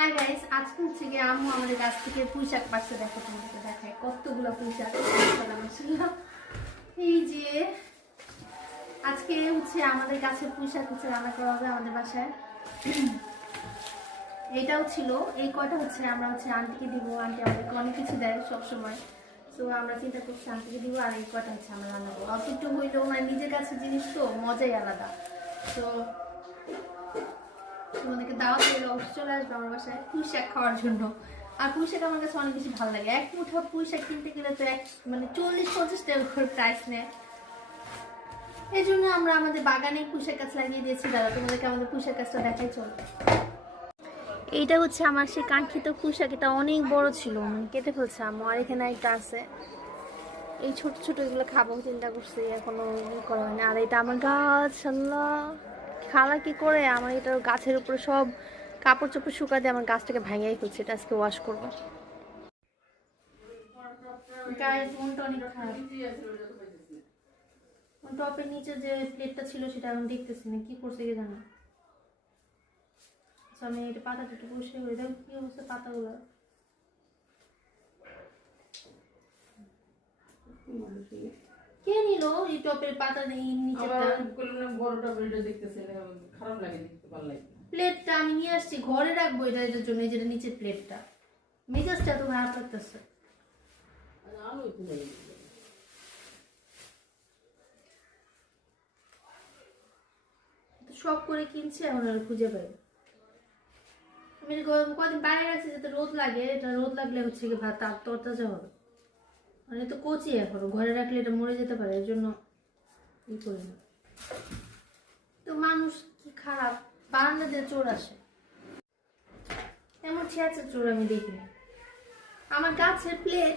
Hi guys, আজকে হচ্ছে গিয়ে আম্মু আমাদের কাছ থেকে পুঁইশাক পাচ্ছে। দেখো তোমাদেরকে দেখায় কতগুলো পুঁইশাক ছিল। এই যে আজকে হচ্ছে আমাদের কাছে পুঁইশাক হচ্ছে রান্না করা হবে আমাদের বাসায়। এইটাও ছিল, এই কয়টা হচ্ছে আমরা হচ্ছে আন্টিকে দিব। আন্টি আমাদেরকে অনেক কিছু দেয় সবসময়, তো আমরা চিন্তা করছি আন্টিকে দিব। আর এই কয়টা হচ্ছে আমরা রান্না করবো। অল্প একটু হইলেও মানে নিজের কাছে জিনিস তো মজাই আলাদা। তো তোমাদেরকে দাওয়াত দিলে অবশ্যই চলে আসবে আমার বাসায় পুঁইশাক খাওয়ার জন্য। আর পুঁইশাক আমার কাছে অনেক বেশি ভালো লাগে। এক মুঠো পুঁইশাক কিনতে গেলে তো মানে 40-50 টাকা করে প্রাইস নেয়। এই জন্য আমরা আমাদের বাগানে পুঁইশাক গাছ লাগিয়ে দিয়েছি। দাদা তোমাদেরকে আমাদের পুঁইশাক গাছটা দেখাই চল। এইটা হচ্ছে আমার সেই কাঙ্ক্ষিত পুঁইশাক। এটা অনেক বড় ছিল, মানে কেটে ফেলছে আম্মু। আর এখানে একটা আছে, এই ছোট ছোট এগুলো খাবো চিন্তা করছি, এখনো করা হয়নি। আর এটা আমার গাছ, আল্লাহ খালা কি করে আমার এটার গাছের উপরে সব কাপড় চোপড় শুকা দিয়ে আমার গাছটাকে ভাঙিয়ে ফেলছে। এটা আজকে ওয়াশ করবো। টপের নিচে যে প্লেটটা ছিল সেটা আমি দেখতেছি না কি করছে কি জানো। আমি এটা পাতাটা একটু পরিষ্কার করে দেবো। কি অবস্থা পাতাগুলো, কে নিল এই টপের পাতা নেই নিচেটা? বড় টপের এটা দেখতেছে খারাপ লাগে, দেখতে ভালো লাগে। প্লেটটা আমি নিয়ে আসছি, ঘরে রাখবো এটার জন্য। যেটা নিচের প্লেটটা মেজাজটা তো খারাপ লাগতেছে। সব করে কিনছি, এখন আর খুঁজে পাই। আমি কদিন বাইরে রাখছি যাতে রোদ লাগে। এটা রোদ লাগলে হচ্ছে কি ভাত তরতাজা হবে। মানে তো কচি, এখনো ঘরে রাখলে এটা মরে যেতে পারে, এর জন্য ই করি না। তো মানুষ কি খারাপ, বারান্দা দিয়ে চোর আসে, এমন ছেঁচা চোর আমি দেখি না। আমার গাছের প্লেট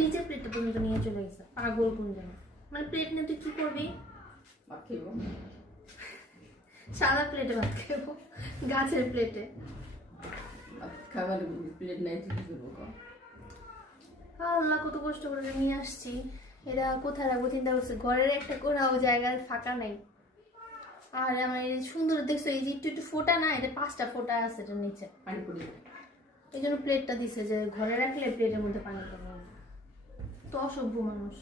নিচের প্লেটটা পর্যন্ত নিয়ে চলে গেছে, পাগল কোন যেন। মানে প্লেট নিয়ে তুই কি করবি? ভাত খেয়ে সাদা প্লেটে ভাত খেবো, গাছের প্লেটে খাবার প্লেট নাই কি করবো? আল্লাহ কত কষ্ট করে নিয়ে আসছি। এরা কোথায় রাখবো চিন্তা করছে। ঘরের একটা কোনাও জায়গায় ফাঁকা নাই। আর আমার এই সুন্দর দেখছো, এই যে একটু একটু ফোটা না, এটা 5টা ফোটা আছে এটার নিচে। পানি পড়ে এই জন্য প্লেটটা দিছে যে ঘরে রাখলে প্লেটের মধ্যে পানি পড়বে। তো অসভ্য মানুষ।